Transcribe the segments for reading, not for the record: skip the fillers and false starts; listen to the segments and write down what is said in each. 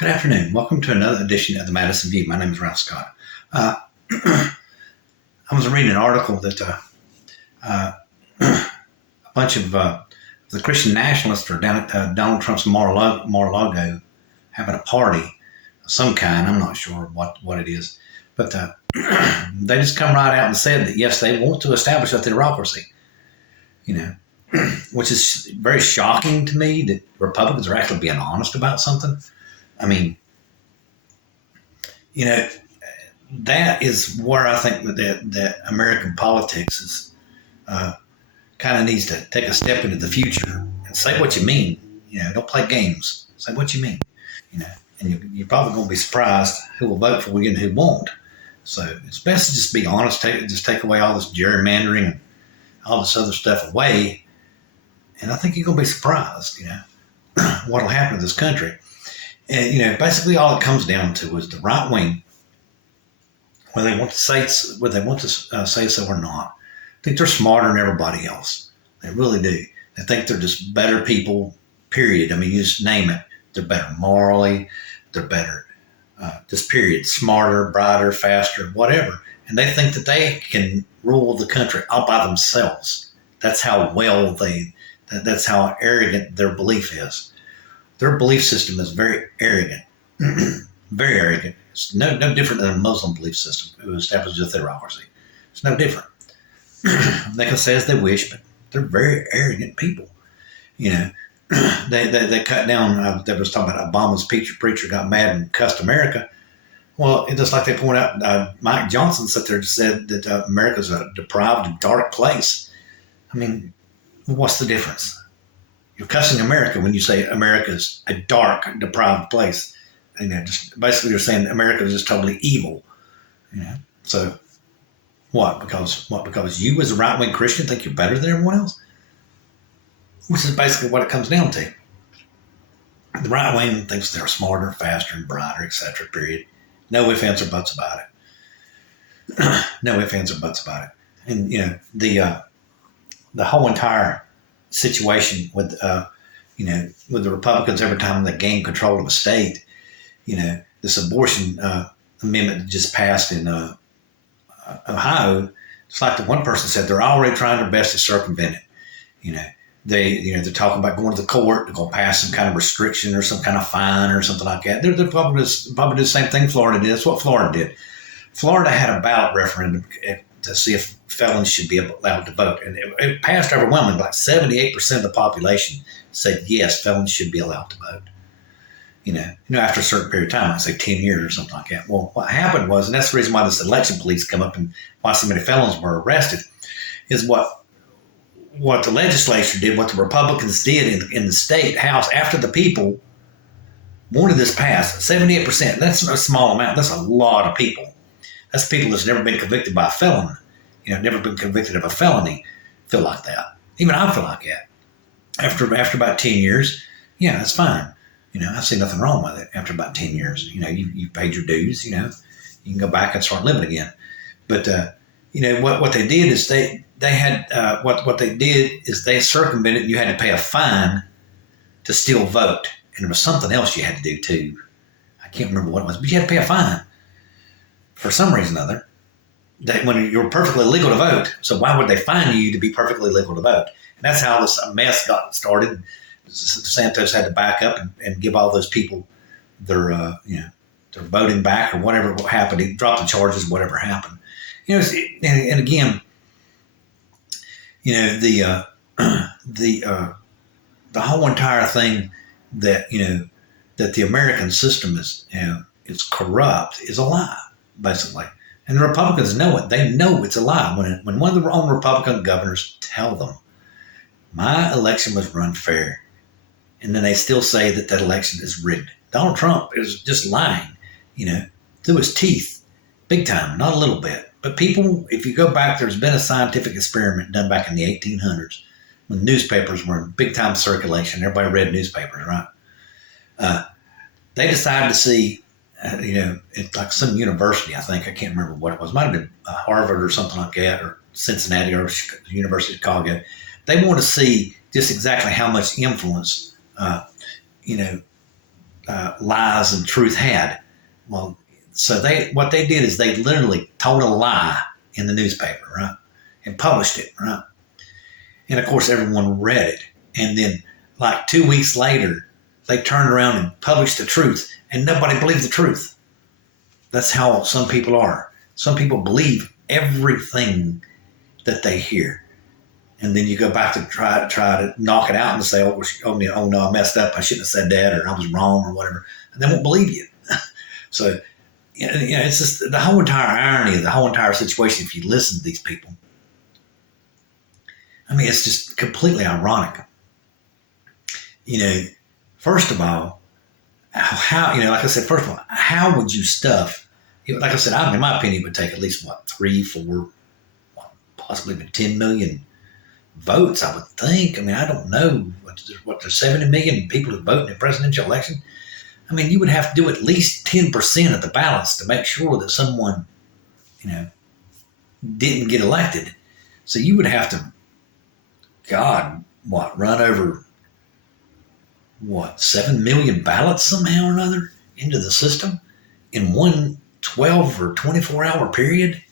Good afternoon. Welcome to another edition of the Madison View. My name is Ralph Scott. I was reading an article that a bunch of the Christian nationalists are down at Donald Trump's Mar-a-Lago having a party of some kind. I'm not sure what it is. But they just come right out and said that, yes, they want to establish a theocracy, which is very shocking to me that Republicans are actually being honest about something. I mean, that is where I think that American politics is kind of needs to take a step into the future and say what you mean. Don't play games. Say what you mean. And you're probably going to be surprised who will vote for you and who won't. So it's best to just be honest. Just take away all this gerrymandering and all this other stuff away, and I think you're going to be surprised. What will happen to this country. And basically all it comes down to is the right wing, whether they want to say so or not. I think they're smarter than everybody else. They really do. They think they're just better people. Period. I mean, you just name it. They're better morally. They're better. Just period. Smarter, brighter, faster, whatever. And they think that they can rule the country all by themselves. That's how that's how arrogant their belief is. Their belief system is very arrogant, very arrogant. It's no different than a Muslim belief system who establishes a theocracy. It's no different. They can say as they wish, but they're very arrogant people. They cut down. They was talking about Obama's preacher got mad and cussed America. Well, it's just like they point out, Mike Johnson sat there and said that America's a deprived and dark place. I mean, what's the difference? You're cussing America when you say America's a dark, deprived place. Just basically you're saying America is just totally evil. So what? Because you as a right-wing Christian think you're better than everyone else? Which is basically what it comes down to. The right wing thinks they're smarter, faster, and brighter, etc. Period. No ifs, ands, or buts about it. No ifs, ands, or buts about it. And the whole entire situation with with the Republicans every time they gain control of a state, this abortion amendment that just passed in Ohio. It's like the one person said they're already trying their best to circumvent it. They're talking about going to the court. They're going to pass some kind of restriction or some kind of fine or something like that. They're probably do the same thing Florida did. That's what Florida did. Florida had a ballot referendum to see if felons should be allowed to vote. And it passed overwhelmingly. Like 78% of the population said, yes, felons should be allowed to vote. After a certain period of time, I'd say 10 years or something like that. Well, what happened was, and that's the reason why this election police come up and why so many felons were arrested, is what the legislature did, what the Republicans did in the state house after the people wanted this passed. 78%. That's a small amount. That's a lot of people. That's people that's never been convicted by a felon, never been convicted of a felony, feel like that. Even I feel like that. After about 10 years, yeah, that's fine. I see nothing wrong with it after about 10 years. You paid your dues, you can go back and start living again. But, what they did is they had, what they did is they circumvented, you had to pay a fine to still vote. And there was something else you had to do too. I can't remember what it was, but you had to pay a fine. For some reason or other, that when you're perfectly legal to vote, so why would they fine you to be perfectly legal to vote? And that's how this mess got started. Santos had to back up and give all those people their voting back or whatever happened. He dropped the charges, whatever happened. And again, the whole entire thing that that the American system is it's corrupt is a lie. Basically. And the Republicans know it. They know it's a lie. When one of their own Republican governors tell them, my election was run fair, and then they still say that election is rigged. Donald Trump is just lying, through his teeth, big time, not a little bit. But people, if you go back, there's been a scientific experiment done back in the 1800s when newspapers were in big time circulation. Everybody read newspapers, right? They decided to see it's like some university, I think. I can't remember what it was. It might have been Harvard or something like that, or Cincinnati or University of Chicago. They wanted to see just exactly how much influence, lies and Trurth had. Well, so what they did is they literally told a lie in the newspaper, right, and published it, right, and of course everyone read it, and then like 2 weeks later they turned around and published the truth, and nobody believed the truth. That's how some people are. Some people believe everything that they hear. And then you go back to try to knock it out and say, oh no, I messed up. I shouldn't have said that, or I was wrong, or whatever. And they won't believe you. So, it's just the whole entire irony of the whole entire situation. If you listen to these people, I mean, it's just completely ironic. First of all, how like I said, first of all, how would you stuff? Like I said, in my opinion, it would take at least 3, 4, possibly even 10 million votes, I would think. I mean, I don't know there's 70 million people who vote in a presidential election. I mean, you would have to do at least 10% of the ballots to make sure that someone, didn't get elected. So you would have to, run over 7 million ballots somehow or another into the system in one 12 or 24 hour period.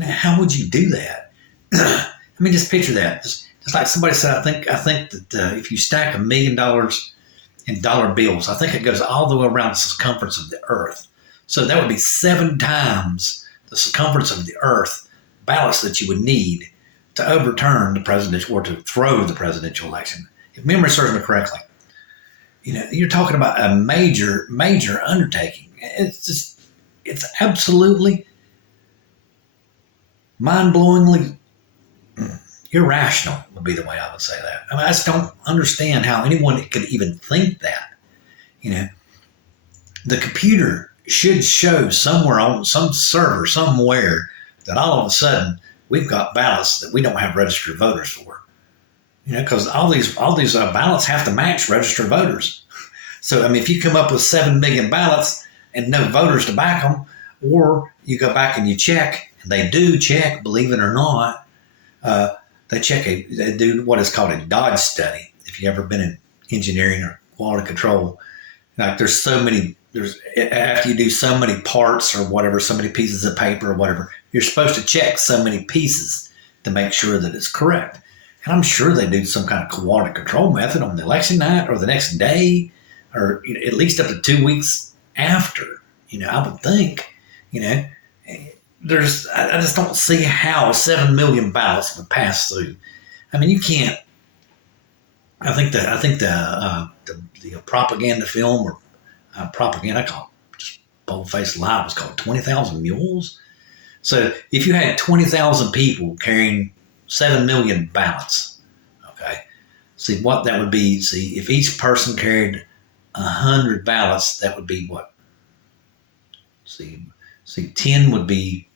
How would you do that? I mean, just picture that. Just like somebody said, I think that if you stack $1 million in dollar bills, I think it goes all the way around the circumference of the earth. So that would be 7 times the circumference of the earth ballots that you would need to overturn the presidential or to throw the presidential election. If memory serves me correctly, you're talking about a major, major undertaking. It's absolutely mind-blowingly irrational would be the way I would say that. I mean, I just don't understand how anyone could even think that. The computer should show somewhere on some server somewhere that all of a sudden we've got ballots that we don't have registered voters for. Because all these ballots have to match registered voters. So, I mean, if you come up with 7 million ballots and no voters to back them, or you go back and you check, and they do check, believe it or not, they do what is called a Dodge study. If you've ever been in engineering or quality control, like after you do so many parts or whatever, so many pieces of paper or whatever, you're supposed to check so many pieces to make sure that it's correct. And I'm sure they do some kind of quality control method on the election night or the next day, or at least up to 2 weeks after. I would think. I just don't see how 7 million ballots would pass through. I mean, you can't. I think the propaganda film or propaganda, I call it just bold-faced lie, was called 20,000 Mules. So if you had 20,000 people carrying 7 million ballots, okay, see what that would be. See, if each person carried 100 ballots, that would be what? See, 10 would be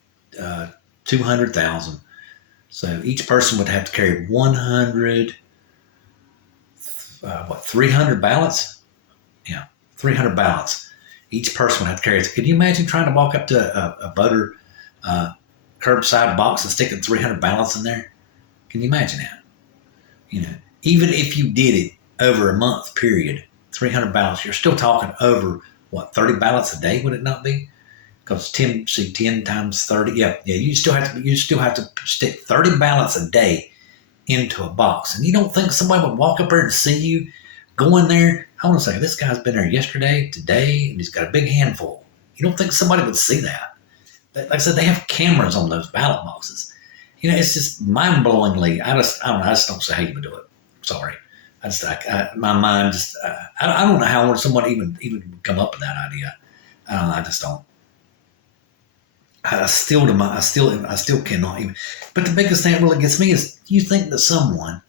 200,000. So each person would have to carry 300 ballots? Yeah, 300 ballots. Each person would have to carry it. Could you imagine trying to walk up to a voter curbside box and sticking 300 ballots in there? Can you imagine that? Even if you did it over a month period, 300 ballots, you're still talking over, 30 ballots a day, would it not be? Because 10 times 30, yeah, you still have to stick 30 ballots a day into a box. And you don't think somebody would walk up there and see you go in there? I want to say, this guy's been there yesterday, today, and he's got a big handful. You don't think somebody would see that? Like I said, they have cameras on those ballot boxes. It's just mind-blowingly, I just don't see how you would do it. Sorry. My mind just, I don't know how someone even would come up with that idea. I just don't. I still cannot even. But the biggest thing that really gets me is, you think that someone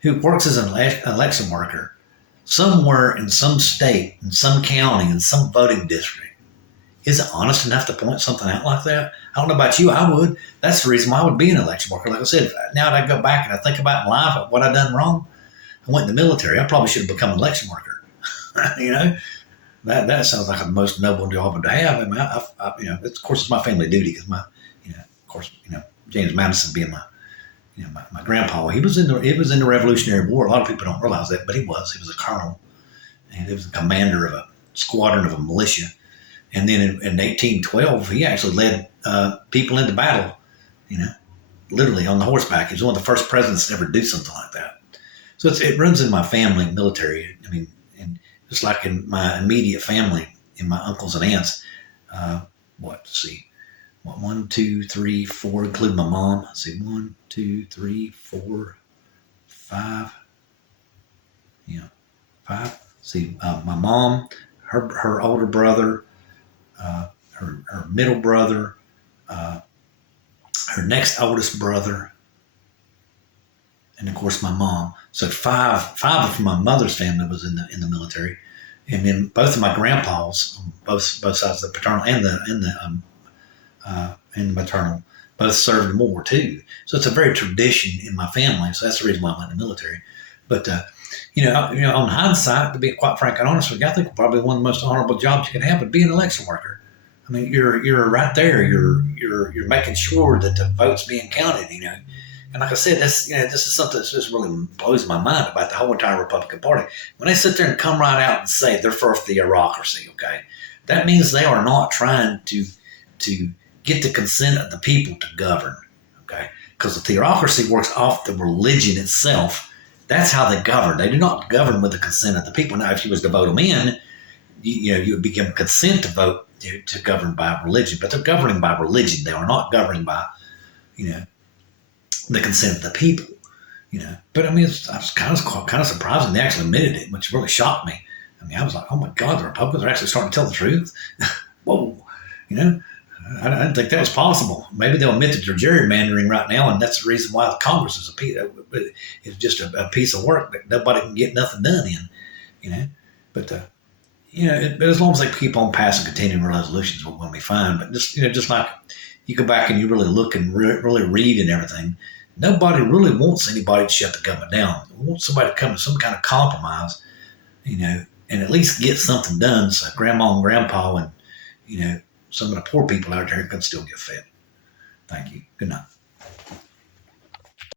who works as an election worker somewhere in some state, in some county, in some voting district, is honest enough to point something out like that? I don't know about you, I would. That's the reason why I would be an election worker. Like I said, now that I go back and I think about in life what I've done wrong, I went in the military. I probably should have become an election worker. That sounds like the most noble job to have. I mean, of course, it's my family duty because James Madison being my grandpa, he was in the Revolutionary War. A lot of people don't realize that, but he was a colonel, and he was the commander of a squadron of a militia. And then in 1812, he actually led people into battle, literally on the horseback. He was one of the first presidents to ever do something like that. So it runs in my family, military. I mean, and just like in my immediate family, in my uncles and aunts. Let's see. 1, 2, 3, 4, including my mom. Let's see, 1, 2, 3, 4, 5. 5. See, my mom, her older brother, her middle brother, her next oldest brother, and of course my mom. So five from my mother's family was in the military, and then both of my grandpas, both sides of the paternal and the maternal, both served in World War II. So it's a very tradition in my family. So that's the reason why I went in the military. But on hindsight, to be quite frank and honest with you, I think probably one of the most honorable jobs you can have would be an election worker. I mean, you're right there. You're making sure that the vote's being counted. And like I said, this is something that just really blows my mind about the whole entire Republican Party. When they sit there and come right out and say they're for theocracy, okay, that means they are not trying to get the consent of the people to govern, okay? Because the theocracy works off the religion itself. That's how they govern. They do not govern with the consent of the people. Now, if you was to vote them in, you would give consent to vote to govern by religion, but they're governing by religion. They are not governing by, the consent of the people. But I mean, I was kind of surprising they actually admitted it, which really shocked me. I mean, I was like, oh my God, the Republicans are actually starting to tell the truth. Whoa, I didn't think that was possible. Maybe they'll admit that they're gerrymandering right now, and that's the reason why the Congress is it's just a piece of work that nobody can get nothing done in. But as long as they keep on passing continuing resolutions, we're going to be fine. But just like you go back and you really look and really read and everything, nobody really wants anybody to shut the government down. They want somebody to come to some kind of compromise, and at least get something done so grandma and grandpa and, some of the poor people out there can still get fed. Thank you. Good night.